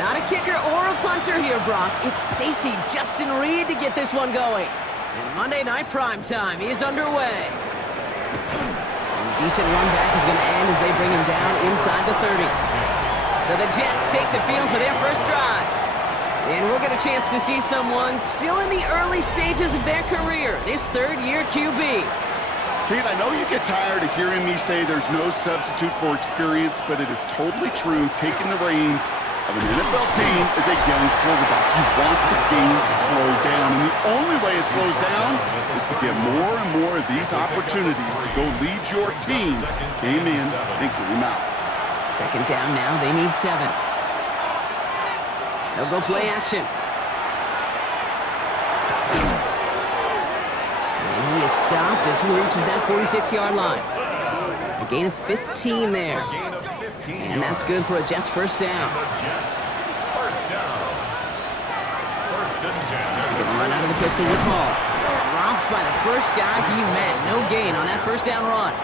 Not a kicker or a puncher here, Brock. It's safety Justin Reed to get this one going. And Monday Night Prime Time is underway. And a decent run back is going to end as they bring him down inside the 30. So the Jets take the field for their first drive. And we'll get a chance to see someone still in the early stages of their career, this third-year QB. Kate, I know you get tired of hearing me say there's no substitute for experience, but it is totally true. Taking the reins of an NFL team as a young quarterback, you want the game to slow down, and the only way it slows down is to get more and more of these opportunities to go lead your team game in and game out. Second down now, they need 7. They'll go play action. And he is stopped as he reaches that 46-yard line. A gain of 15 there. And that's good for a Jets first down. Gonna run out of the pistol with Hall. Dropped by the first guy he met. No gain on that first down run.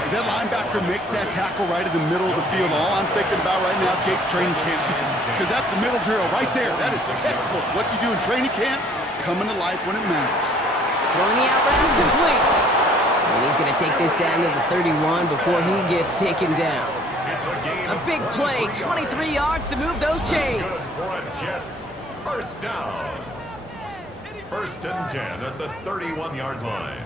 As that linebacker makes that tackle right in the middle of the field, all I'm thinking about right now, Kate's training camp. Because that's the middle drill right there. That is textbook. What you do in training camp, coming to life when it matters. Throwing the out route complete. And he's going to take this down to the 31 before he gets taken down. A big play, 23 yards to move those chains. First down. First and 10 at the 31-yard line.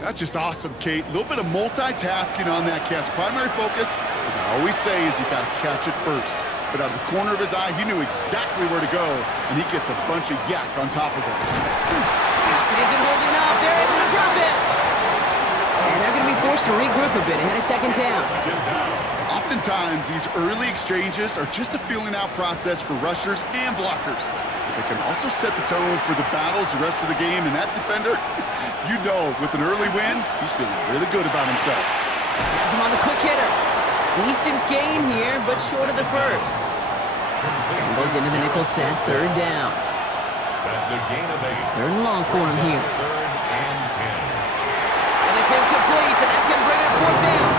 That's just awesome, Kate. A little bit of multitasking on that catch. Primary focus, as I always say, is you got to catch it first. But out of the corner of his eye, he knew exactly where to go, and he gets a bunch of yak on top of it. It isn't holding up. They're able to drop it. And they're going to be forced to regroup a bit ahead of second down. Oftentimes, these early exchanges are just a feeling-out process for rushers and blockers. But they can also set the tone for the battles the rest of the game, and that defender, you know, with an early win, he's feeling really good about himself. Has him on the quick hitter. Decent gain here, but short of the first. Bengals into the nickel set, third down. That's a gain of 8. Third and long for him here. Third and 10. And it's incomplete, and that's going to bring up fourth down.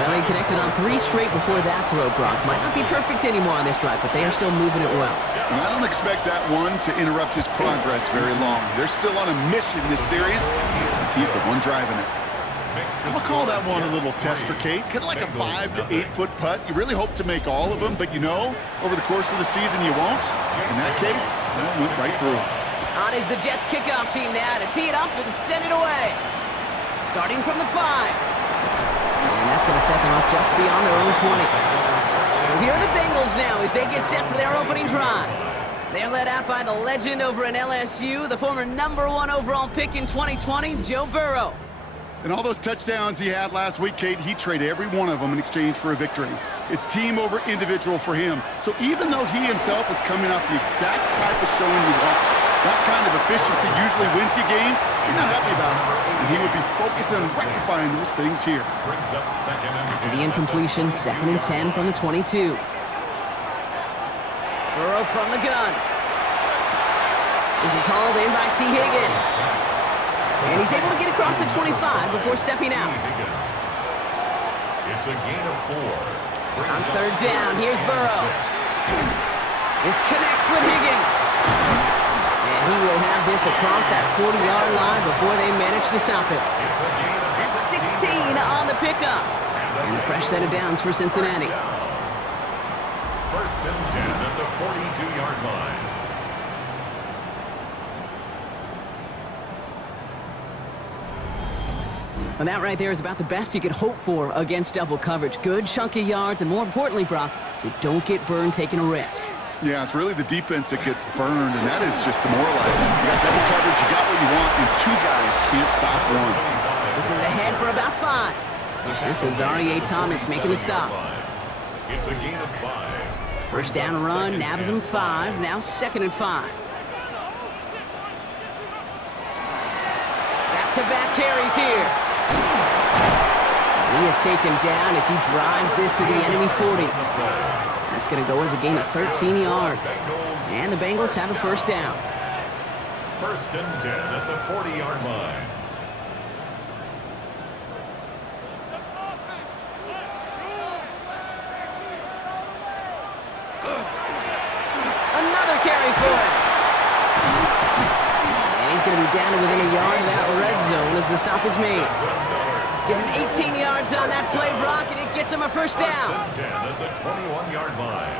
Well, he connected on 3 straight before that throw, Brock. Might not be perfect anymore on this drive, but they are still moving it well. And I don't expect that one to interrupt his progress very long. They're still on a mission this series. He's the one driving it. I'm going to call that one a little tester, Kate. Kind of like a 5 to 8 foot putt. You really hope to make all of them, but you know, over the course of the season you won't. In that case, it went right through. On is the Jets kickoff team now to tee it up and send it away. Starting from the 5. And that's going to set them up just beyond their own 20. So here are the Bengals now as they get set for their opening drive. They're led out by the legend over in LSU, the former #1 overall pick in 2020, Joe Burrow. And all those touchdowns he had last week, Kate, he traded every one of them in exchange for a victory. It's team over individual for him. So even though he himself is coming off the exact type of showing you want, that kind of efficiency usually wins you games, you're not happy about it. And he would be focused on rectifying those things here. Brings up second and 10. After the incompletion, second and 10 from the 22. Burrow from the gun. This is hauled in by T. Higgins. And he's able to get across the 25 before stepping out. It's a gain of 4. On third down, here's Burrow. This connects with Higgins. And he will have this across that 40-yard line before they manage to stop it. That's 16 on the pickup. And a fresh set of downs for Cincinnati. First and 10 at the 42-yard line. And that right there is about the best you could hope for against double coverage. Good chunky yards, and more importantly, Brock, you don't get burned taking a risk. Yeah, it's really the defense that gets burned, and that is just demoralizing. You got double coverage, you got what you want, and 2 guys can't stop one. This is ahead for about 5. That's Azareye'h Thomas making the stop. It's a gain of 5. First down run, nabs him 5, now second and 5. Back-to-back carries here. He is taken down as he drives this to the enemy 40. That's going to go as a gain of 13 yards. And the Bengals have a first down. First and 10 at the 40-yard line. down to within a yard of that red zone as the stop is made. That's another. Give him 18 yards on that play, Brock, and it gets him a first First down. and 10 at the 21-yard line.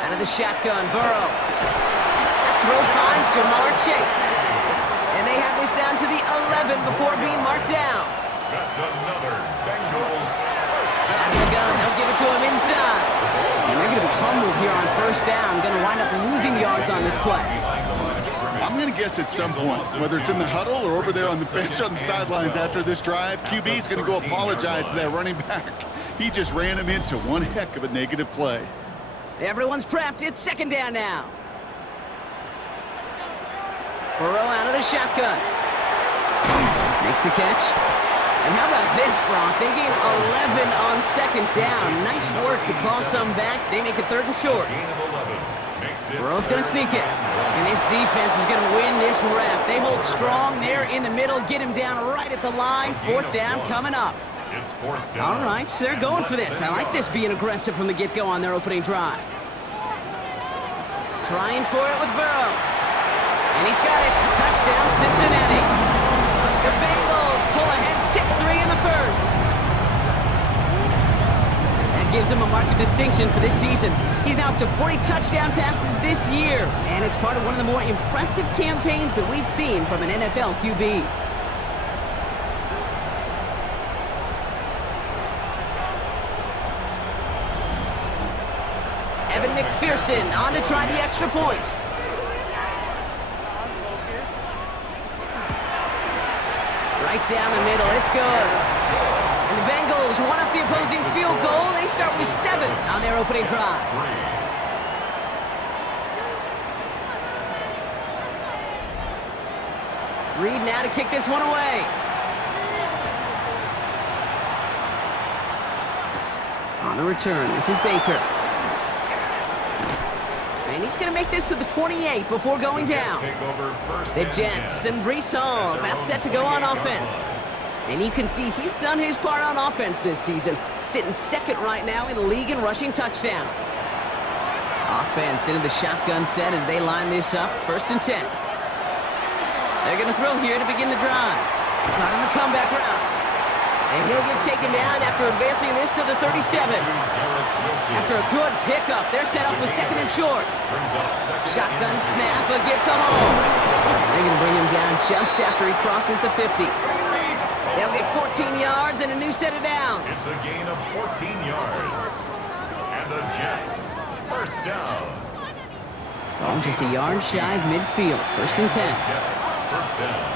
Out of the shotgun, Burrow. That throw finds Jamar Chase. And they have this down to the 11 before being marked down. That's another Bengals first Out down. of the gun, they'll give it to him inside. And they're going to be humbled here on first down. Going to wind up losing yards on this play. I'm going to guess at some point, whether it's in the huddle or over there on the bench on the sidelines after this drive, QB's going to go apologize to that running back. He just ran him into one heck of a negative play. Everyone's prepped. It's second down now. Burrow out of the shotgun. Makes the catch. And how about this, Brock? They gain 11 on second down. Nice work to claw some back. They make it third and short. Gain of 11. Makes it Burrow's going to third sneak it. And this defense is going to win this rep. They hold strong there in the middle. Get him down right at the line. Fourth down coming up. It's fourth down. All right, so they're going for this. I like this being aggressive from the get-go on their opening drive. Trying for it with Burrow. And he's got it. Touchdown, Cincinnati. The Bengals pull ahead 6-3 in the first. That gives him a mark of distinction for this season. He's now up to 40 touchdown passes this year. And it's part of one of the more impressive campaigns that we've seen from an NFL QB. Evan McPherson on to try the extra point. Right down the middle, it's good. And the Bengals one up the opposing field goal. They start with 7 on their opening drive. Reed now to kick this one away. On the return, this is Baker. And he's going to make this to the 28 before going down. The Jets and Breece Hall about set to go on offense. And you can see he's done his part on offense this season, sitting second right now in the league in rushing touchdowns. Offense into the shotgun set as they line this up, first and 10. They're going to throw here to begin the drive. Not on the comeback route. And he'll get taken down after advancing this to the 37. After a good pickup, they're set up with second and short. Shotgun snap, a gift to Hall. They're going to bring him down just after he crosses the 50. They'll get 14 yards and a new set of downs. It's a gain of 14 yards. And the Jets, first down. Oh, just a yard shy of midfield, first and 10. Jets, first down.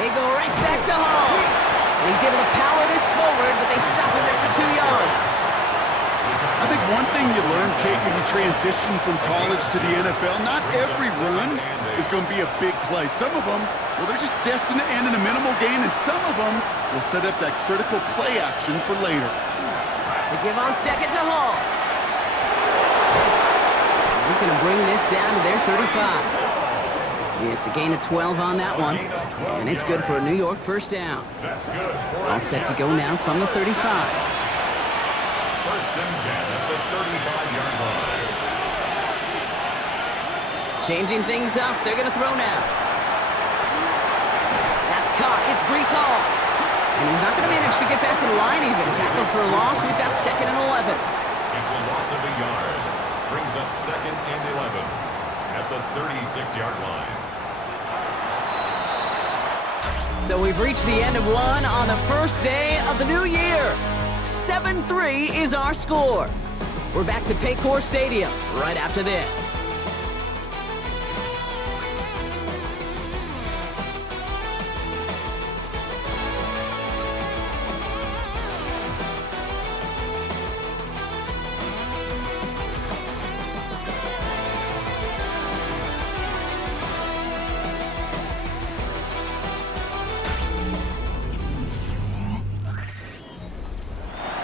They go right back to Hall. And he's able to power this forward, but they stop him after 2 yards. I think one thing you learn, Kate, when you transition from college to the NFL, not every run is going to be a big play. Some of them, well, they're just destined to end in a minimal gain, and some of them will set up that critical play action for later. They give on second to Hall. He's going to bring this down to their 35. It's a gain of 12 on that one, and it's good for a New York first down. That's good. All set to go now from the 35. First and 10 at the 35-yard line. Changing things up, they're going to throw now. That's caught, it's Breece Hall. And he's not going to manage to get back to the line even. Tackled for a loss, we've got second and 11. It's a loss of a yard. Brings up second and 11 at the 36-yard line. So we've reached the end of one on the first day of the new year. 7-3 is our score. We're back to Paycor Stadium right after this.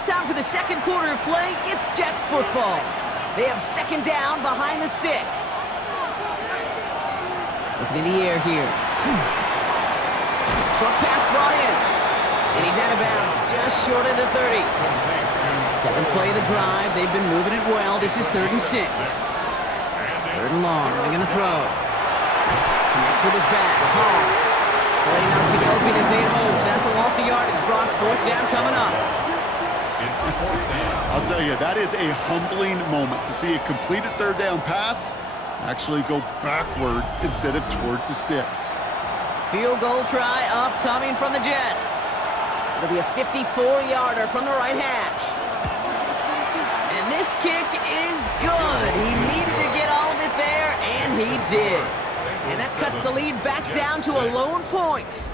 Time for the second quarter of play. It's Jets football. They have second down behind the sticks. Looking in the air here. Short pass brought in. And he's out of bounds just short of the 30. Seventh play of the drive. They've been moving it well. This is 3rd and 6. 3rd and long. They're going to throw. Connects with his back. Hall. Play not developing as they had hoped. That's a loss of yardage. Brock, 4th down coming up. I'll tell you, that is a humbling moment to see a completed 3rd down pass actually go backwards instead of towards the sticks. Field goal try upcoming from the Jets. It'll be a 54-yarder from the right hash. And this kick is good. He needed to get all of it there, and he did. And that cuts the lead back down to a lone point.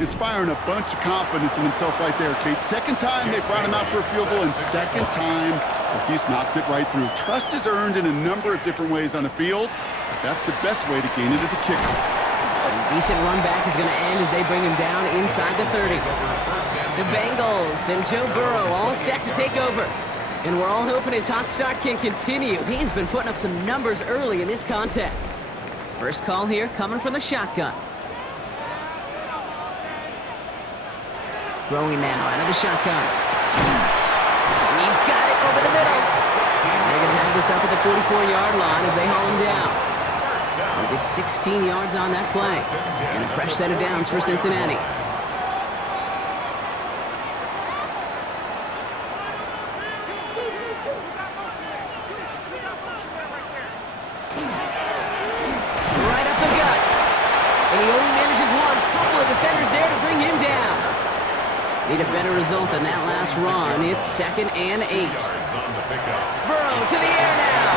Inspiring a bunch of confidence in himself right there, Kate. 2nd time they brought him out for a field goal, and 2nd time he's knocked it right through. Trust is earned in a number of different ways on the field, but that's the best way to gain it as a kicker. A decent run back is going to end as they bring him down inside the 30. The Bengals and Joe Burrow all set to take over. And we're all hoping his hot start can continue. He's been putting up some numbers early in this contest. First call here coming from the shotgun. Throwing now out of the shotgun. He's got it over the middle. They're going to have this up at the 44-yard line as they haul him down. They'll get 16 yards on that play. And a fresh set of downs for Cincinnati. Right up the gut. And he only manages one. Couple of defenders there to bring him down. Need a better result than that last run. It's 2nd and 8. Burrow to the air now.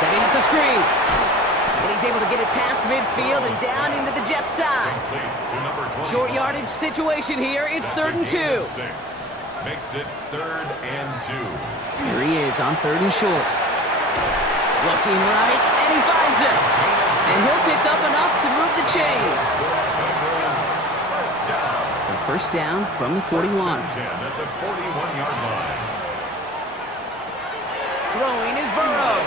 Setting up the screen. And he's able to get it past midfield and down into the Jets side. Short yardage situation here. It's 3rd and 2. Makes it 3rd and 2. Here he is on 3rd and short. Looking right, and he finds it. And he'll pick up enough to move the chains. So 1st down from the 41. 10 at the 41-yard line. Throwing is Burrow.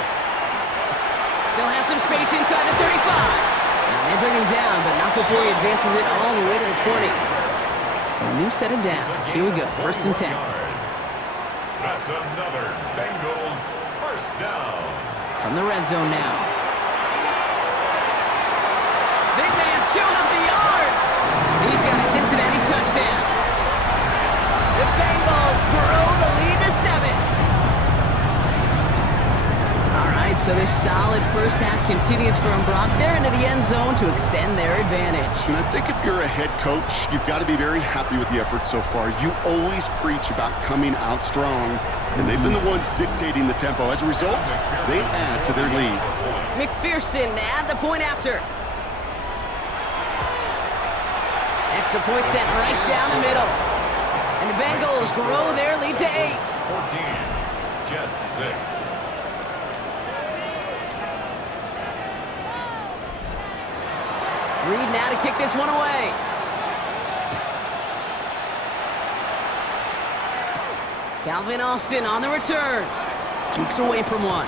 Still has some space inside the 35. Now they bring him down, but not before he advances it all the way to the 20. So a new set of downs. Here we go, 1st and 10. That's another Bengals 1st down. From the red zone now. Big man's showing up the yards. He's got a Cincinnati touchdown. The Bengals grow the lead to 7. All right, so this solid first half continues from Brock. They're into the end zone to extend their advantage. And I think if you're a head coach, you've got to be very happy with the effort so far. You always preach about coming out strong, and they've been the ones dictating the tempo. As a result, they add to their lead. McPherson at the point after. Extra point sent right down the middle. And the Bengals grow their lead to 8. 14, Jets 6. Reed now to kick this one away. Calvin Austin on the return. Jukes away from one.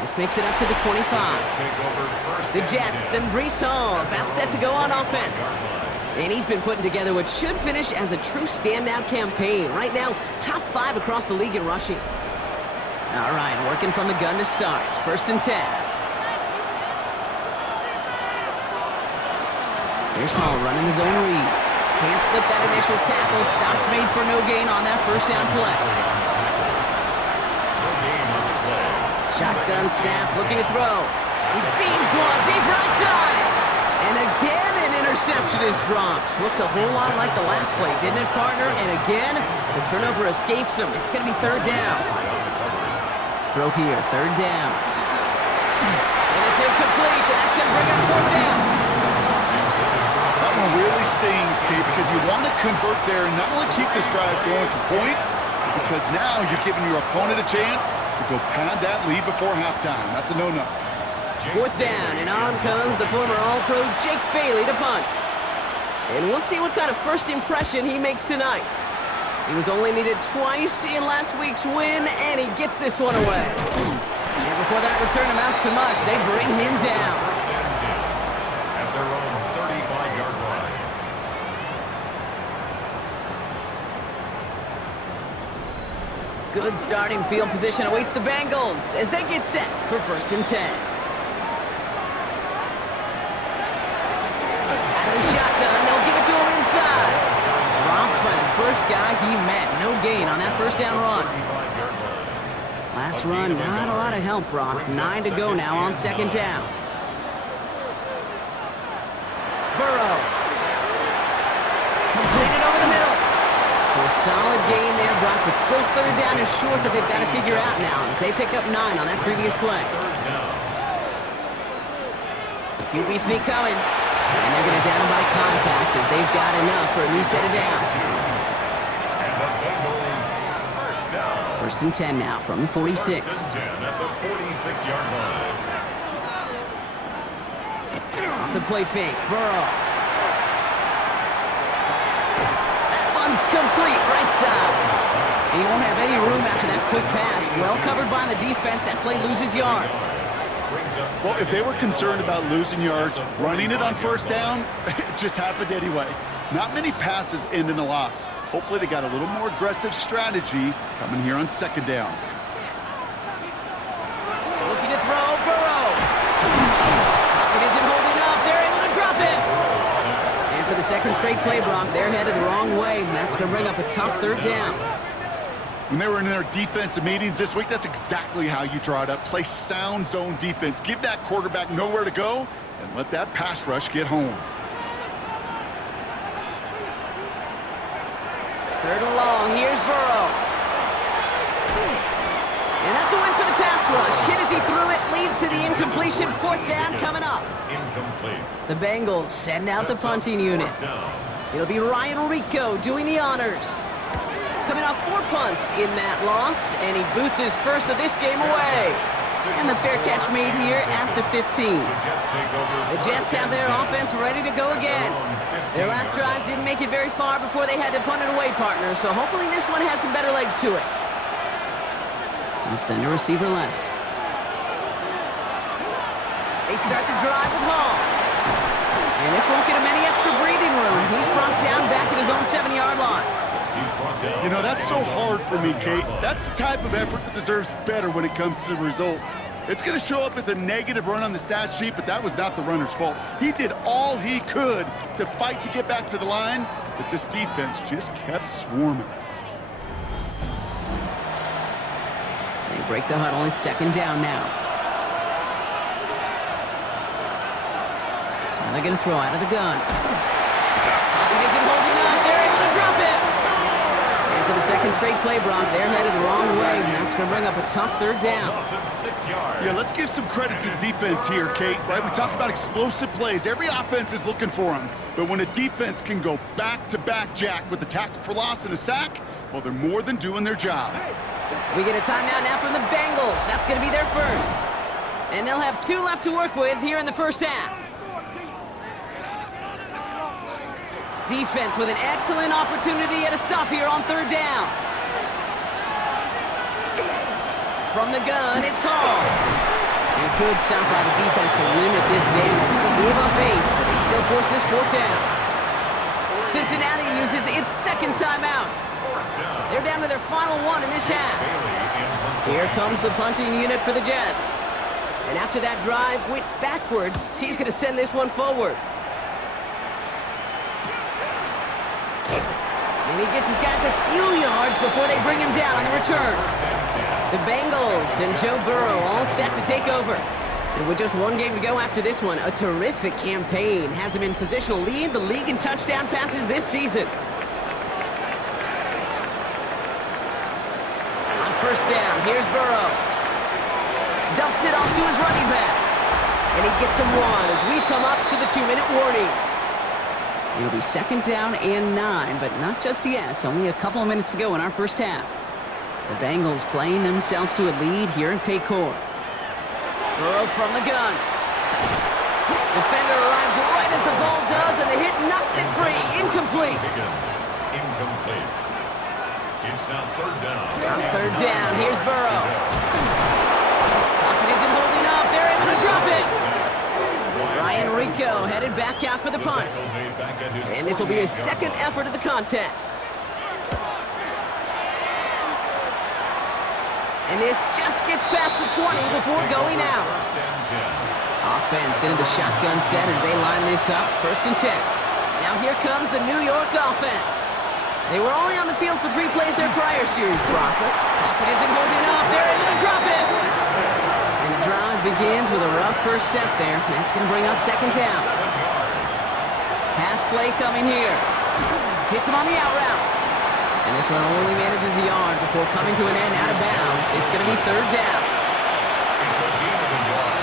This makes it up to the 25. The Jets and Breece Hall about set to go on offense. And he's been putting together what should finish as a true standout campaign. Right now, top 5 across the league in rushing. All right, working from the gun to start. 1st and 10. Here's Hall running his own read. Can't slip that initial tackle. Stops made for no gain on that 1st down play. Shotgun snap, looking to throw. He beams one deep right side. And again, an interception is dropped. Looked a whole lot like the last play, didn't it, partner? And again, the turnover escapes him. It's going to be 3rd down. Throw here, 3rd down. And it's incomplete, and that's going to bring up 4th down. That one really stings, Kate, because you want to convert there and not only keep this drive going for points, because now you're giving your opponent a chance to go pad that lead before halftime. That's a no-no. 4th down, and on comes the former All-Pro Jake Bailey to punt. And we'll see what kind of first impression he makes tonight. He was only needed twice in last week's win, and he gets this one away. And before that return amounts to much, they bring him down. At their own 35-yard line. Good starting field position awaits the Bengals as they get set for 1st and 10. Out of the shotgun, they'll give it to him inside. Dropped by the first guy he met. No gain on that 1st down run. Last run, not a lot of help, Brock. 9 to go now on 2nd down. Burrow. Completed over the middle. So a solid gain there, Brock, but still 3rd down is short that they've got to figure out now as they pick up 9 on that previous play. QB sneak coming. And they're going to down him by contact as they've got enough for a new set of downs. And the Bengals, 1st down. 1st and 10 now from the 46. 1st and 10 at the 46-yard line. Off the play fake, Burrow. That one's complete, right side. He won't have any room after that quick pass. Well covered by the defense. That play loses yards. Well, if they were concerned about losing yards, running it on 1st down, it just happened anyway. Not many passes end in a loss. Hopefully they got a little more aggressive strategy coming here on 2nd down. Looking to throw, Burrow. It isn't holding up. They're able to drop it. And for the 2nd straight play, Brock, they're headed the wrong way. And that's going to bring up a tough 3rd down. When they were in their defensive meetings this week, that's exactly how you draw it up. Play sound zone defense. Give that quarterback nowhere to go and let that pass rush get home. 3rd and long. Here's Burrow. And that's a win for the pass rush. Hit as he threw it. Leads to the incompletion. 4th down coming up. Incomplete. The Bengals send out the punting unit. It'll be Ryan Rico doing the honors. Coming off 4 punts in that loss, and he boots his first of this game away. And the fair catch made here at the 15. The Jets have their offense ready to go again. Their last drive didn't make it very far before they had to punt it away, partner, so hopefully this one has some better legs to it. And send a receiver left. They start the drive with Hall. And this won't get him any extra breathing room. He's brought down back at his own 7-yard line. You know, that's so hard for me, Kate. That's the type of effort that deserves better when it comes to the results. It's going to show up as a negative run on the stat sheet, but that was not the runner's fault. He did all he could to fight to get back to the line, but this defense just kept swarming. They break the huddle. It's 2nd down now. Now they're going to throw out of the gun. He isn't holding up. They're able to drop it. And for the 2nd straight play, Brock, they're headed the wrong way, and that's going to bring up a tough 3rd down. Yeah, let's give some credit to the defense here, Kate. Right? We talk about explosive plays. Every offense is looking for them. But when a defense can go back-to-back, Jack, with a tackle for loss and a sack, well, they're more than doing their job. We get a timeout now from the Bengals. That's going to be their first. And they'll have 2 left to work with here in the 1st half. Defense with an excellent opportunity at a stop here on 3rd down. From the gun, it's Hall. A good stop by the defense to limit this damage. They gave up 8, but they still force this 4th down. Cincinnati uses its 2nd timeout. They're down to their final 1 in this half. Here comes the punting unit for the Jets. And after that drive went backwards, he's going to send this one forward. And he gets his guys a few yards before they bring him down on the return. The Bengals and Joe Burrow all set to take over. And with just 1 game to go after this one, a terrific campaign has him in position to lead the league in touchdown passes this season. On 1st down, here's Burrow. Dumps it off to his running back. And he gets him 1 as we've come up to the 2-minute warning. It'll be 2nd down and 9, but not just yet. Only a couple of minutes to go in our 1st half. The Bengals playing themselves to a lead here in Paycor. Burrow from the gun. Defender arrives right as the ball does, and the hit knocks it free. Incomplete. Incomplete. It's now 3rd down. On 3rd down, here's Burrow. Pocket isn't holding up. They're able to drop it. Ryan Rico headed back out for the punt. And this will be his 2nd effort of the contest. And this just gets past the 20 before going out. First and 10. Offense into the shotgun set as they line this up. First and 10. Now here comes the New York offense. They were only on the field for 3 plays their prior series, Brock. Pocket isn't holding up. They're able to drop it. And the drive begins with a rough first step there. That's going to bring up second down. 7 yards. Pass play coming here. Hits him on the out route. And this one only manages a yard before coming to an end out of bounds. It's going to be third down. It's a gain of a yard.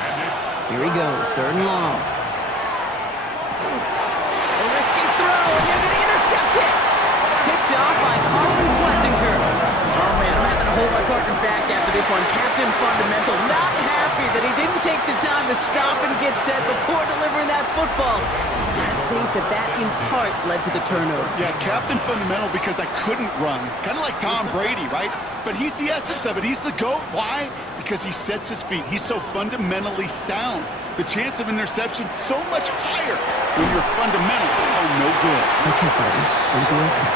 And it's Here he goes, third and long. A risky throw, and they're going to intercept it. Picked off by Carson Schlesinger. Oh, man, I'm having to hold my partner back after this one. Captain Fundamental not happy that he didn't take the time to stop and get set before delivering that football. I think that in part led to the turnover. Yeah, Captain Fundamental because I couldn't run. Kind of like Tom Brady, right? But he's the essence of it. He's the GOAT. Why? Because he sets his feet. He's so fundamentally sound. The chance of interception so much higher when your fundamentals are no good. It's okay, buddy. It's going to be okay.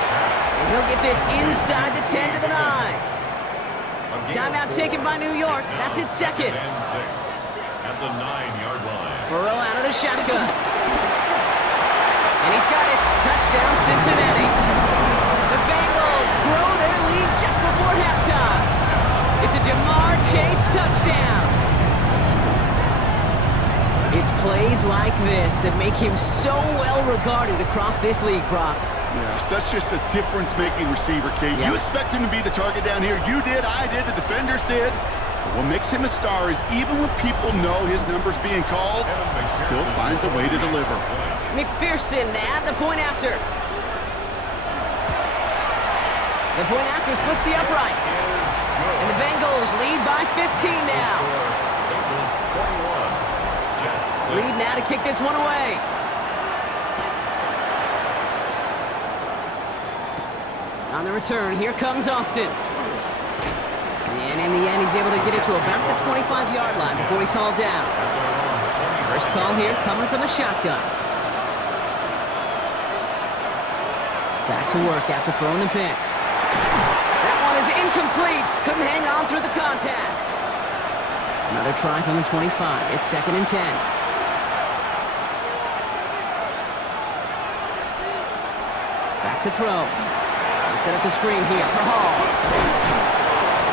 And he'll get this inside the 10 to the 9. Timeout taken by New York. That's its second. and 6 at the 9-yard line. Burrow out of the shotgun. And he's got it. Touchdown, Cincinnati. The Bengals grow their lead just before halftime. It's a Jamar Chase touchdown. It's plays like this that make him so well regarded across this league, Brock. Yeah, such just a difference-making receiver, Kate. Yeah. You expect him to be the target down here. You did, I did, the defenders did. But what makes him a star is even when people know his number's being called, he still finds a way to deliver. McPherson at the point after. The point after splits the upright. And the Bengals lead by 15 now. Bengals 21. Jets 6. Reed now to kick this one away. On the return, here comes Austin. And in the end, he's able to get it to about the 25-yard line before he's hauled down. First call here coming from the shotgun. Back to work after throwing the pick. That one is incomplete. Couldn't hang on through the contact. Another try from the 25. It's second and 10. Back to throw. They set up the screen here for Hall.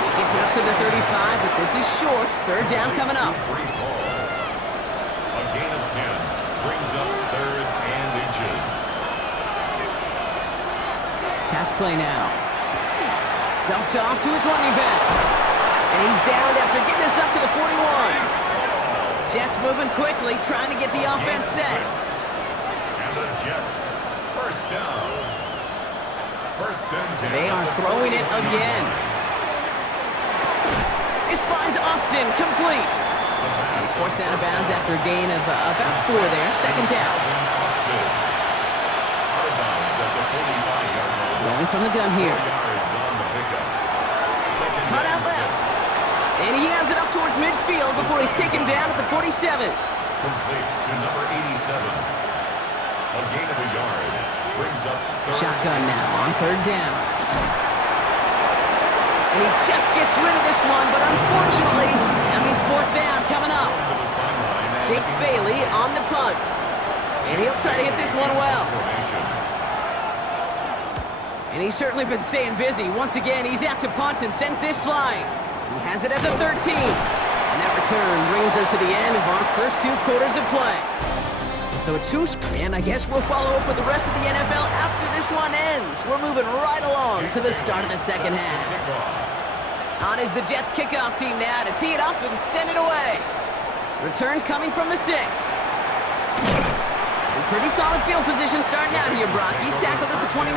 He gets it up to the 35, but this is short. Third down coming up. Brees Hall. A gain of 10 brings up third and inches. Pass play now. Dumped off to his running back. And he's down after getting this up to the 41. Jets moving quickly, trying to get the offense set. And the Jets first down. First and 10. They are throwing it again. This finds Austin complete. And he's forced out of bounds after a gain of about 4 there. Second down. Austin. Out of bounds at the 45-yard line. Rolling from the gun here. 4 yards on the pickup. Second Cut and out left. And he has it up towards midfield before he's taken down at the 47. complete to number 87. A gain of a yard brings up third. Shotgun now on third down. And he just gets rid of this one, but unfortunately, that means fourth down coming up. To the sideline and Jake Bailey on the punt. And he'll try to hit this one well. formation. And he's certainly been staying busy. Once again, he's out to punt and sends this flying. He has it at the 13. And that return brings us to the end of our first 2 quarters of play. So a 2, and I guess we'll follow up with the rest of the NFL after this one ends. We're moving right along to the start of the second half. On is the Jets kickoff team now to tee it up and send it away. Return coming from the 6. In pretty solid field position starting out here, Brock. He's tackled at the 29.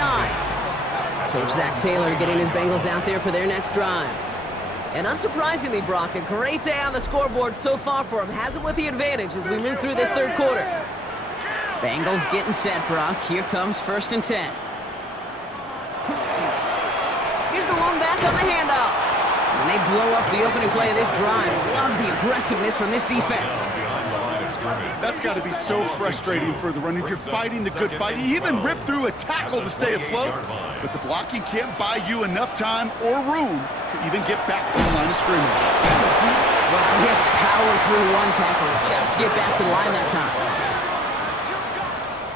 Coach Zach Taylor getting his Bengals out there for their next drive. And unsurprisingly, Brock, a great day on the scoreboard so far for him. Has it with the advantage as we move through this third quarter. Bengals getting set, Brock. Here comes first and 10. Here's the long back on the handoff. And they blow up the opening play of this drive. Love the aggressiveness from this defense. Behind the line of scrimmage. That's got to be so frustrating for the runner. You're fighting the good fight. You even ripped through a tackle to stay afloat, but the blocking can't buy you enough time or room to even get back to the line of scrimmage. Wow, he had to power through one tackle just to get back to the line that time.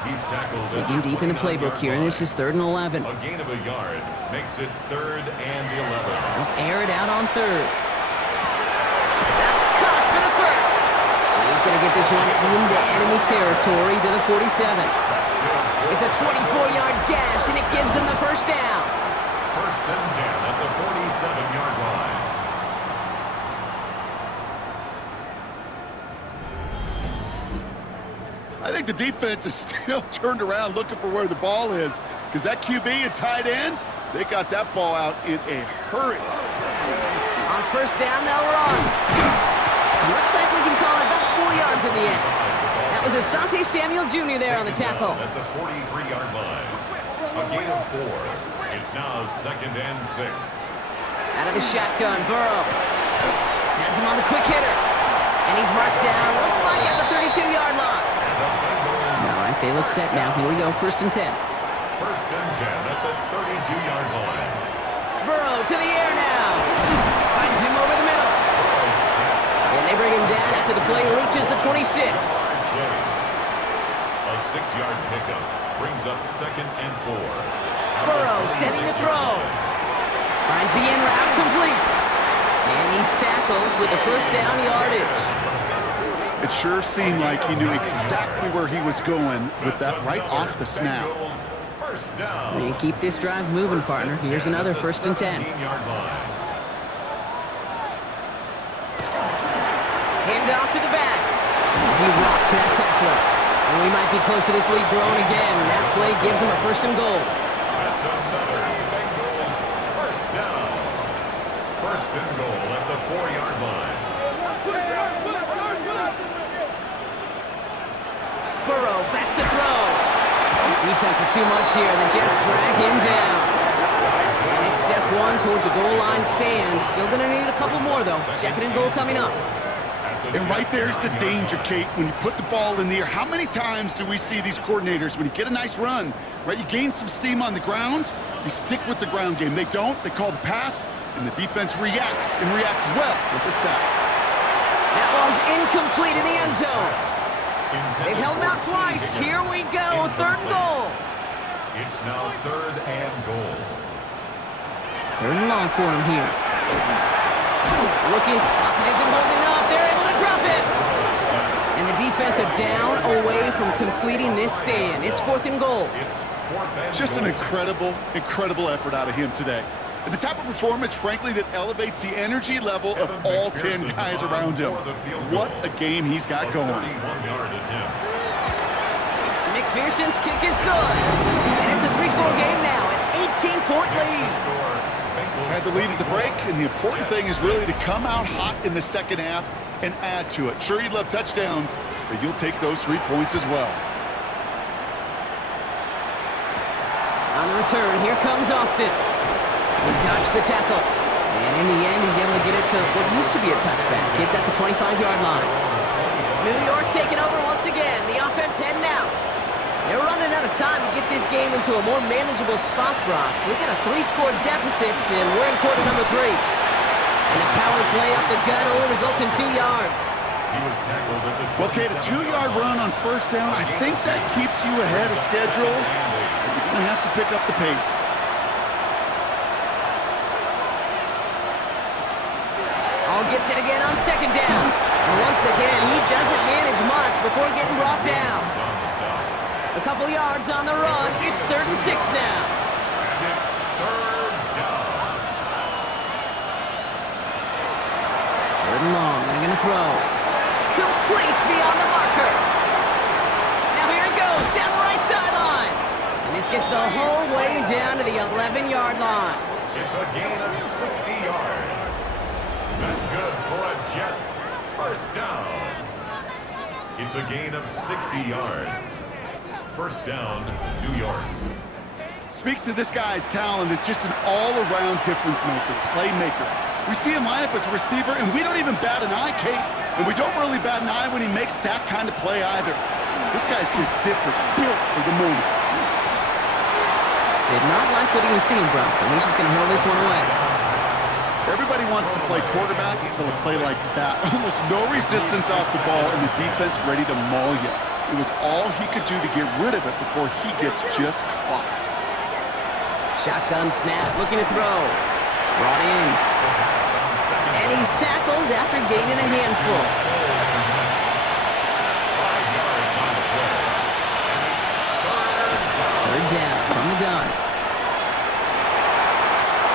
He's tackled. Digging deep in the playbook here, and this is 3rd and 11. A gain of a yard makes it 3rd and 11. They'll air it out on 3rd. That's caught for the first. And he's going to get this one into enemy territory to the 47. It's a 24-yard gash, and it gives them the first down. 1st and 10 at the 47-yard line. I think the defense is still turned around looking for where the ball is, because that QB and tight ends, they got that ball out in a hurry. On 1st down, they'll run. It looks like we can call it about 4 yards in the end. That was Asante Samuel Jr. there on the tackle. At the 43-yard line. A gain of 4. It's now 2nd and 6. Out of the shotgun, Burrow has him on the quick hitter. And he's marked down, looks like at the 32-yard line. All right, they look set now. Here we go, 1st and 10. 1st and 10 at the 32-yard line. Burrow to the air now. Finds him over the middle. And they bring him down after the play reaches the 26. A 6-yard pickup brings up 2nd and 4. Burrow setting to throw. Finds the in route complete. And he's tackled with the 1st down yardage. It sure seemed like he knew exactly where he was going with that right off the snap. First down. And keep this drive moving, partner. Here's another 1st and 10. Hand off to the back. He rocks that tackler. And we might be close to this lead growing again. That play gives him a 1st and goal. That's another Bengals first down. 1st and goal at the 4-yard line. Burrow back to throw. Defense is too much here. The Jets drag him down. And it's step 1 towards a goal line stand. Still going to need a couple more, though. 2nd and goal coming up. And right there's the danger, Kate, when you put the ball in the air. How many times do we see these coordinators, when you get a nice run, right, you gain some steam on the ground, you stick with the ground game. They don't. They call the pass, and the defense reacts, and reacts well with the sack. That one's incomplete in the end zone. They've held him out twice. Here we go, 3rd and goal. It's now 3rd and goal. 3rd and long for him here. Looking, pocket isn't holding up. They're able to drop it. And the defense are down away from completing this stand. It's 4th and goal. Just an incredible, incredible effort out of him today. And the type of performance, frankly, that elevates the energy level of all 10 guys around him. What a game he's got going. McPherson's kick is good. And it's a 3-score game now, an 18-point lead. Had the lead at the break, and the important thing is really to come out hot in the 2nd half and add to it. Sure, you'd love touchdowns, but you'll take those 3 points as well. On the return, here comes Austin. He dodged the tackle. And in the end, he's able to get it to what used to be a touchback. It's at the 25-yard line. New York taking over once again. The offense heading out. They're running out of time to get this game into a more manageable spot, Brock. We've got a 3-score deficit, and we're in quarter number 3. And a power play up the gut only results in 2 yards. He was tackled at the 27. Okay, the 2-yard run on 1st down, I think that keeps you ahead of schedule. You're going to have to pick up the pace. All gets it again on 2nd down. And once again, he doesn't manage much before getting brought down. A couple yards on the run. It's 3rd and 6 now. And it's 3rd down. 3rd and long. They're going to throw. Complete beyond the marker. Now here it goes down the right sideline. And this gets the whole way down to the 11-yard line. It's a gain of 60 yards. That's good for a Jets first down. It's a gain of 60 yards. First down, New York. Speaks to this guy's talent as just an all-around difference maker, playmaker. We see him line up as a receiver, and we don't even bat an eye, Kate. And we don't really bat an eye when he makes that kind of play either. This guy's just different, built for the moment. Did not like what he was seeing, Brock, so he's just going to hold this one away. Everybody wants to play quarterback until a play like that. Almost no resistance off the ball and the defense ready to maul you. It was all he could do to get rid of it before he gets just clocked. Shotgun snap, looking to throw. Brought in. And he's tackled after gaining a handful. 5 yards on the play. And it's Third down from the gun.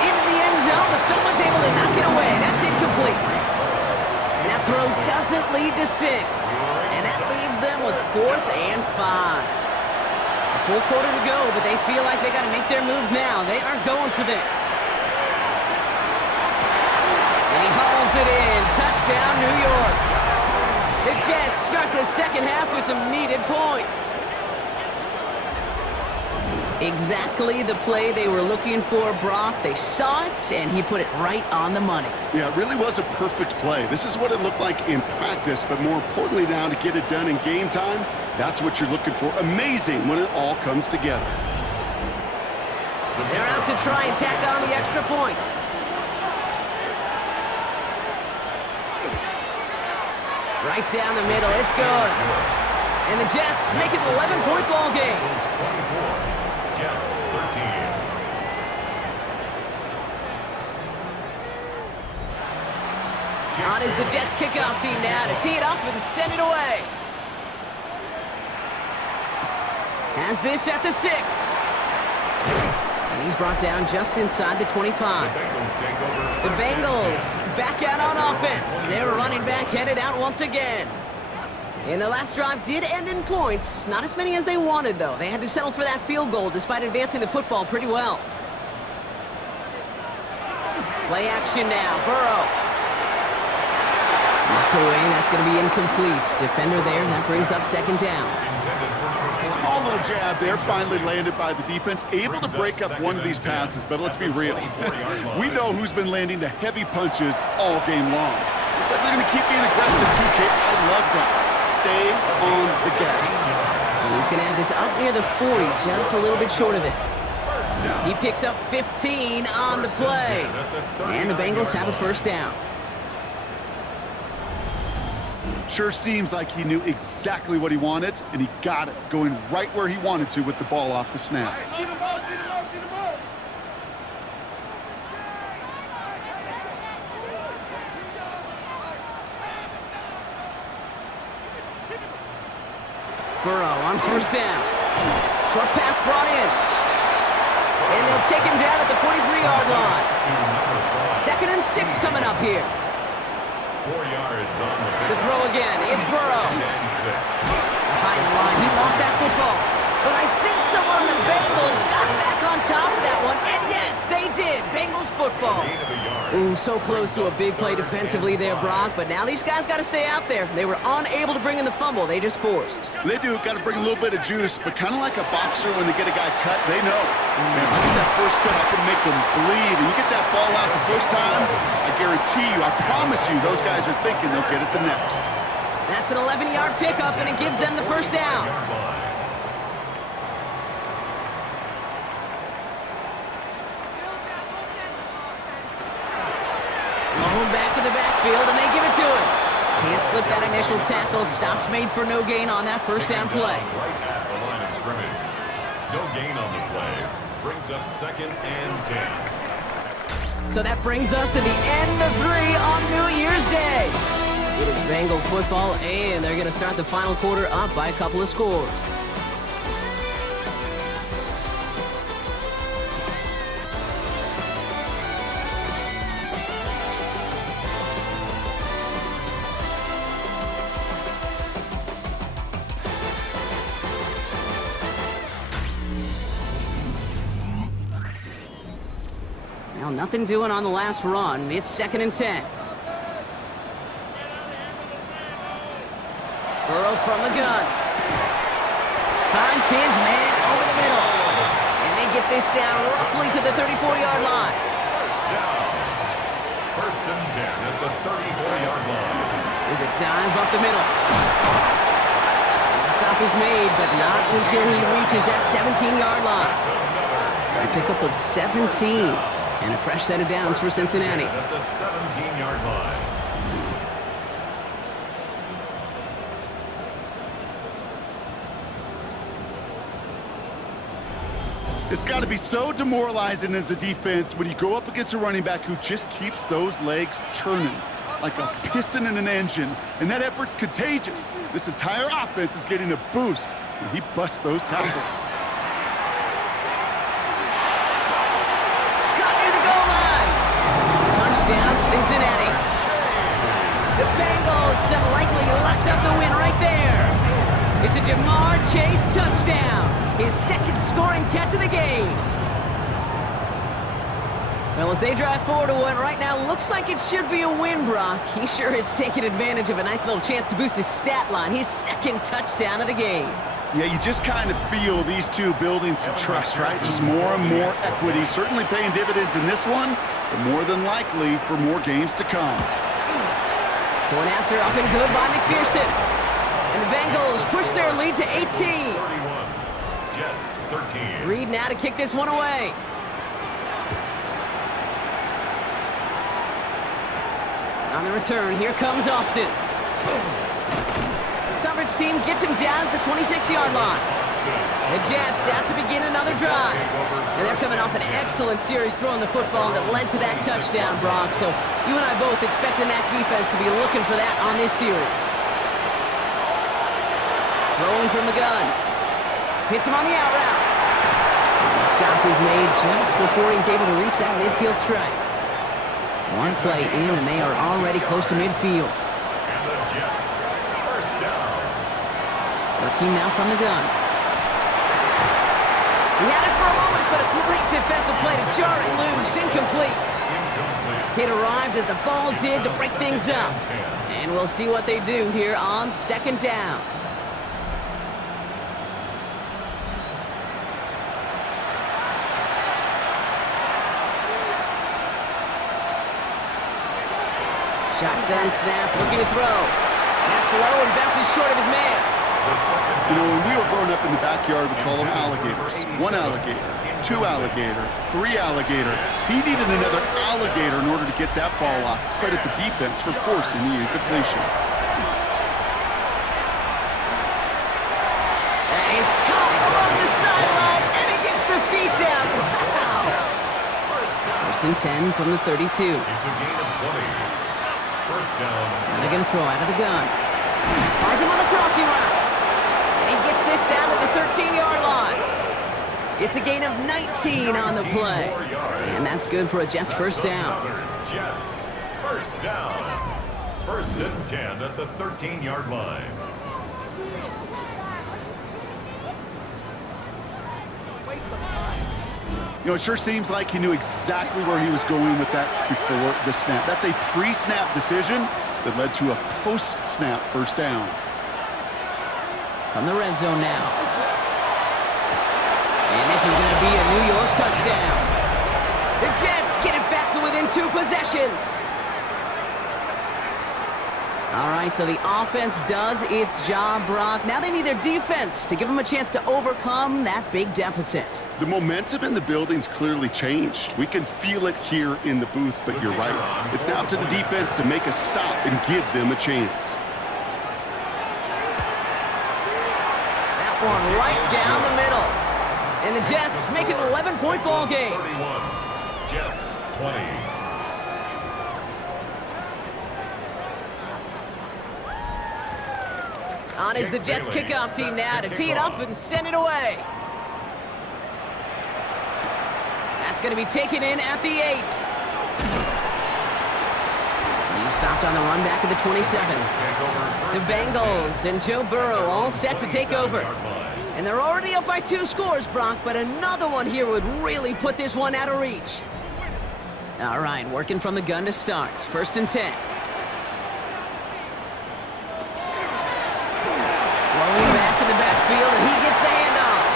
Into the end zone, but someone's able to knock it away. That's incomplete. And that throw doesn't lead to 6. And that leaves them with 4th and 5. A full quarter to go, but they feel like they got to make their move now. They are going for this. And he hauls it in. Touchdown, New York. The Jets start the second half with some needed points. Exactly the play they were looking for, Brock. They saw it, and he put it right on the money. Yeah, it really was a perfect play. This is what it looked like in practice, but more importantly now to get it done in game time, that's what you're looking for. Amazing when it all comes together. They're out to try and tack on the extra point. Right down the middle, it's good. And the Jets make it an 11-point ball game. Bengals 24, Jets 13. On is the Jets kickoff team now to tee it up and send it away. Has this at the 6. And he's brought down just inside the 25. The Bengals back out on offense. Their running back headed out once again. And their last drive did end in points. Not as many as they wanted, though. They had to settle for that field goal despite advancing the football pretty well. Play action now. Burrow. Knocked away. That's going to be incomplete. Defender there. That brings up second down. Small little jab there, finally landed by the defense, able to break up one of these passes, but let's be real. We know who's been landing the heavy punches all game long. Looks like they're going to keep being aggressive too, Kate. I love that. Stay on the gas. And he's going to have this up near the 40, just a little bit short of it. He picks up 15 on the play. And the Bengals have a first down. Sure seems like he knew exactly what he wanted, and he got it, going right where he wanted to with the ball off the snap. Burrow on first down. Short pass brought in. And they'll take him down at the 43-yard line. 2nd and 6 coming up here. 4 yards on the To throw again, it's Burrow. Behind the line, he lost that football. But I think someone on the Bengals got back on top of that one. And yes, they did. Bengals football. Ooh, so close to a big play defensively there, Brock. But now these guys got to stay out there. They were unable to bring in the fumble. They just forced. They do, got to bring a little bit of juice, but kind of like a boxer when they get a guy cut, they know. Man, if I get that first cut, I can make them bleed. And you get that ball out the first time, I guarantee you, I promise you, those guys are thinking they'll get it the next. That's an 11-yard pickup, and it gives them the first down. Malone back in the backfield, and they give it to him. Can't slip that initial tackle. Stops made for no gain on that first down play. Right at the line of scrimmage. No gain on the play. Brings up 2nd and 10. So that brings us to the end of 3 on New Year's Day. It is Bengal football, and they're going to start the final quarter up by a couple of scores. Well, nothing doing on the last run. It's 2nd and 10. Burrow from the gun. Finds his man over the middle. And they get this down roughly to the 34-yard line. First down. 1st and 10 at the 34-yard line. There's a dive up the middle. The stop is made, but not until he reaches that 17-yard line. A pickup of 17. And a fresh set of downs for Cincinnati. At the 17-yard line. It's got to be so demoralizing as a defense when you go up against a running back who just keeps those legs churning like a piston in an engine, and that effort's contagious. This entire offense is getting a boost when he busts those tackles. Caught near the goal line. Touchdown, Cincinnati. The Bengals have likely locked up the win right there. It's a Jamar Chase touchdown. His second scoring catch of the game. Well, as they drive forward to one right now, looks like it should be a win, Brock. He sure has taken advantage of a nice little chance to boost his stat line. His second touchdown of the game. Yeah, you just kind of feel these two building some trust, right? Just more and more equity. Certainly paying dividends in this one, but more than likely for more games to come. Going after up and good by McPherson. And the Bengals push their lead to 18. 31. Jets 13. Reed now to kick this one away. On the return, here comes Austin. Coverage team gets him down at the 26-yard line. The Jets out to begin another drive. And they're coming off an excellent series throwing the football that led to that touchdown, Brock. So you and I both expecting that defense to be looking for that on this series. Throwing from the gun. Hits him on the out route. And the stop is made just before he's able to reach that midfield strike. One play in, and they are already close to midfield. And the Jets, first down. Working now from the gun. He had it for a moment, but a great defensive play to jar it loose. Incomplete. It arrived as the ball did to break things up. And we'll see what they do here on second down. Shotgun snap, looking to throw. That's low and bounces short of his man. You know, when we were growing up in the backyard, we call them alligators. One alligator, two alligator, three alligator. He needed another alligator in order to get that ball off. Credit the defense for forcing the incompletion. And he's caught along the sideline, and he gets the feet down. Wow! First and 10 from the 32. It's a gain of 20. First down. And they're going to throw out of the gun. Finds him on the crossing route. And he gets this down at the 13-yard line. It's a gain of 19 on the play. And that's good for a Jets first down. Jets, first down. First and 10 at the 13-yard line. You know, it sure seems like he knew exactly where he was going with that before the snap. That's a pre-snap decision that led to a post-snap first down. From the red zone now. And this is going to be a New York touchdown. The Jets get it back to within 2 possessions. All right, so the offense does its job, Brock. Now they need their defense to give them a chance to overcome that big deficit. The momentum in the building's clearly changed. We can feel it here in the booth, but you're right. It's now up to the defense to make a stop and give them a chance. That one right down the middle. And the Jets make it an 11-point ball game. 31. Jets, 20. On is the Jets kickoff team now to tee it up and send it away. That's going to be taken in at the 8. He stopped on the run back at the 27. The Bengals and Joe Burrow all set to take over. And they're already up by 2 scores, Brock, but another one here would really put this one out of reach. All right, working from the gun to start. First and 10. Rolling back in the backfield, and he gets the handoff.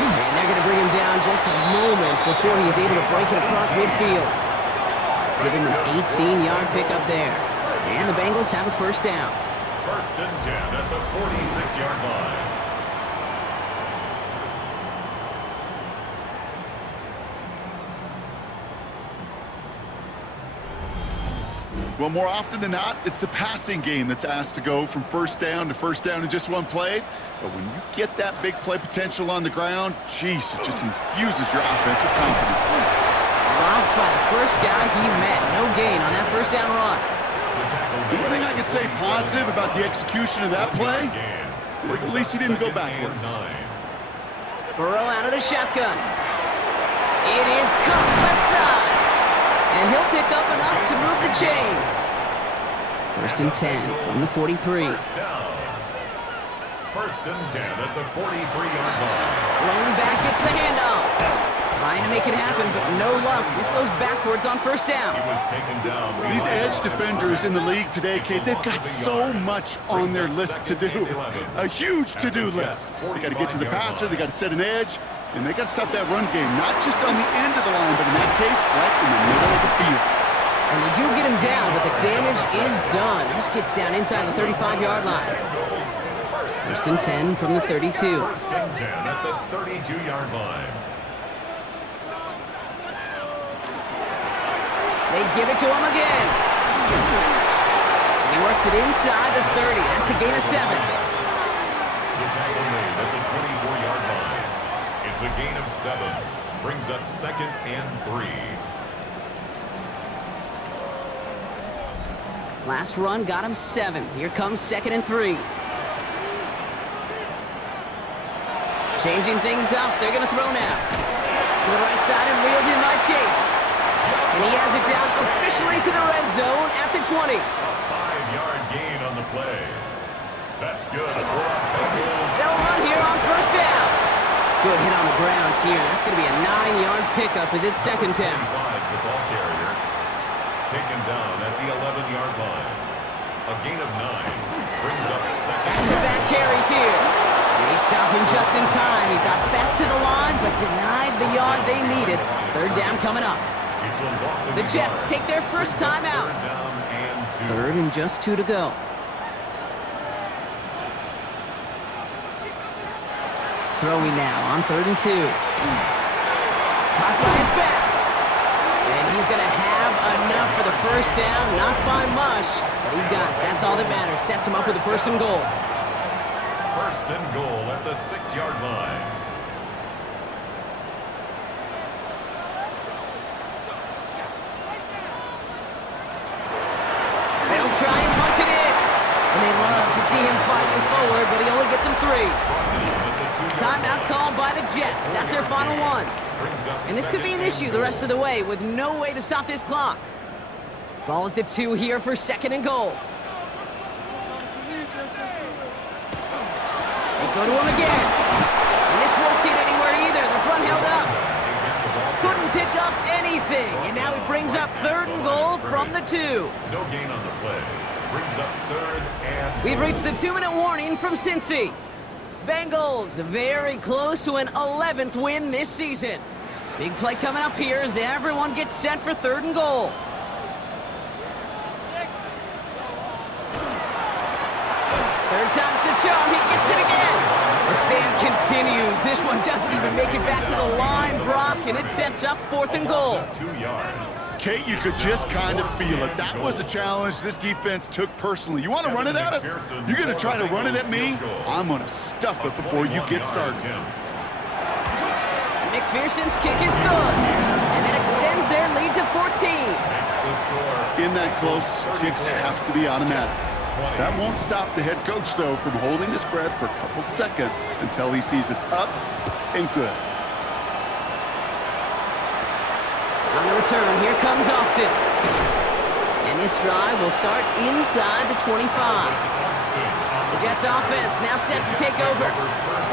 And they're going to bring him down just a moment before he's able to break it across midfield. Giving him an 18-yard pickup there. And the Bengals have a first down. First and 10 at the 46-yard line. Well, more often than not, it's the passing game that's asked to go from first down in just one play. But when you get that big play potential on the ground, geez, it just infuses your offense with confidence. Dropped by the first guy he met. No gain on that first down run. The only thing I can say positive about the execution of that play is at least he didn't go backwards. Burrow out of the shotgun. It is cut left side. And he'll pick up enough to move the chains. First and 10 from the 43. First and 10 at the 43-yard line. Lone back gets the handoff. Trying to make it happen, but no luck. This goes backwards on first down. He was taken down. These edge defenders in the league today, Kate, they've got so much on their list to do. A huge to-do list. They got to get to the passer, they got to set an edge, and they got to stop that run game, not just on the end of the line, but in that case, right in the middle of the field. And they do get him down, but the damage is done. This kid's down inside the 35-yard line. First and 10 from the 32. First and 10 at the 32-yard line. They give it to him again. He works it inside the 30. That's a gain of 7. The tackle made at the 24-yard line. It's a gain of 7. Brings up second and 3. Last run got him 7. Here comes second and 3. Changing things up. They're going to throw now. To the right side and reeled in by Chase. And he has it down officially to the red zone at the 20. A 5-yard gain on the play. That's good for the Bengals. They'll run here on first down. Good hit on the grounds here. That's going to be a 9-yard pickup as it's second down. The ball carrier taken down at the 11-yard line. A gain of 9 brings up second. Back-to-back carries here. They stop him just in time. He got back to the line, but denied the yard they needed. Third down coming up. The Jets take their first time out. Third and just 2 to go. Throwing now on 3rd and 2. Caught by his back. And he's going to have enough for the first down. Not by much, but he got it. That's all that matters. Sets him up with a first and goal. First and goal at the 6-yard line. They'll try and punch it in. And they love to see him fighting forward, but he only gets him 3. Timeout called by the Jets. That's their final one. And this could be an issue the rest of the way with no way to stop this clock. Ball at the 2 here for second and goal. They go to him again. And this won't get anywhere either. The front held up. Couldn't pick up anything. And now he brings up 3rd and goal from the 2. No gain on the play. Brings up 3rd and... We've reached the 2-minute warning from Cincy. Bengals very close to an 11th win this season. Big play coming up here as everyone gets set for 3rd and goal. Third time's the charm. He gets it again. The stand continues. This one doesn't even make it back to the line, Brock, and it sets up 4th and goal. 2 yards. Kate, you could just kind of feel it. That was a challenge this defense took personally. You want to run it at us? You're going to try to run it at me? I'm going to stuff it before you get started. McPherson's kick is good, and that extends their lead to 14. In that close, kicks have to be automatic. That won't stop the head coach, though, from holding his breath for a couple seconds until he sees it's up and good. On the return, here comes Austin. And this drive will start inside the 25. The Jets offense now set to take over.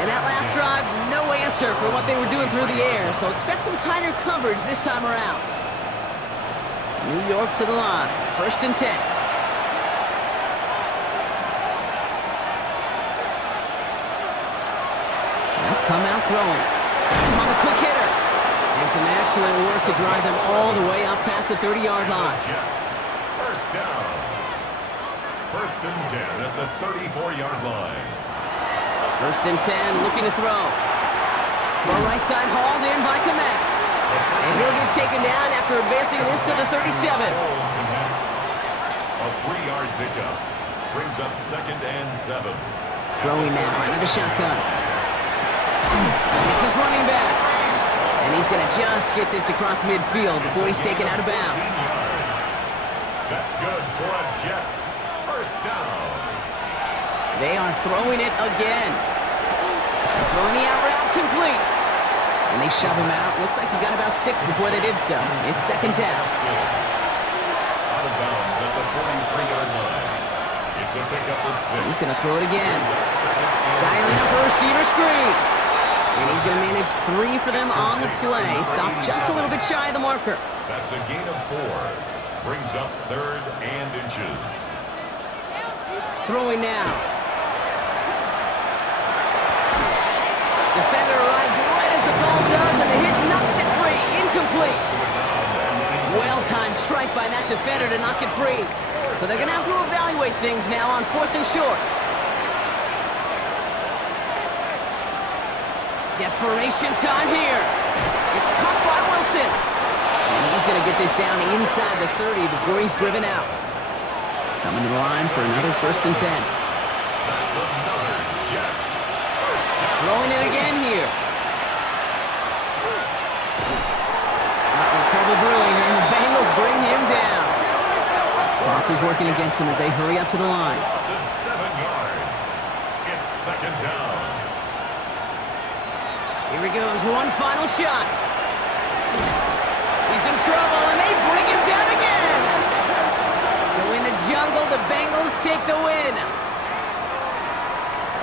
And that last drive, no answer for what they were doing through the air. So expect some tighter coverage this time around. New York to the line. 1st and 10. They'll come out throwing. That's him on the quick hitter. And some excellent work to drive them all the way up past the 30-yard line. Jets, first down. 1st and 10 at the 34-yard line. 1st and 10, looking to throw. Throw right side, hauled in by Komet. And he'll get taken down after advancing this to the 37. A 3-yard pickup. Brings up 2nd and 7. Throwing now out of the shotgun. It's his running back. And he's going to just get this across midfield before he's taken out of bounds. That's good for a Jets first down. They are throwing it again. Throwing the out route complete. And they shove him out. Looks like he got about 6 before they did so. It's 2nd down. Out of bounds at the 43-yard line. It's a pickup of 6. He's going to throw it again. Dialing up a receiver screen. And he's going to manage 3 for them on the play. Stop just a little bit shy of the marker. That's a gain of 4. Brings up 3rd and inches. Throwing now. Defender arrives right as the ball does, and the hit knocks it free. Incomplete. Well-timed strike by that defender to knock it free. So they're going to have to evaluate things now on 4th and short. Desperation time here. It's caught by Wilson. And he's going to get this down inside the 30 before he's driven out. Coming to the line for another 1st and 10. That's another Jets first down. Throwing it again here. Trouble brewing, and the Bengals bring him down. Clock is working against them as they hurry up to the line. Loss of 7 yards. It's 2nd down. Here he goes, one final shot. He's in trouble, and they bring him down again. So in the jungle, the Bengals take the win.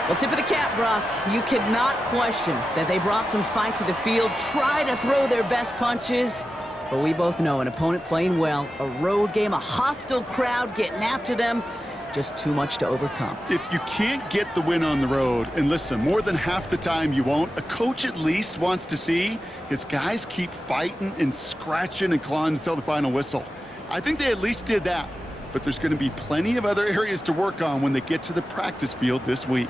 Well, tip of the cap, Brock. You could not question that they brought some fight to the field, try to throw their best punches. But we both know an opponent playing well, a road game, a hostile crowd getting after them, just too much to overcome. If you can't get the win on the road, and listen, more than half the time you won't, a coach at least wants to see his guys keep fighting and scratching and clawing until the final whistle. I think they at least did that. But there's going to be plenty of other areas to work on when they get to the practice field this week.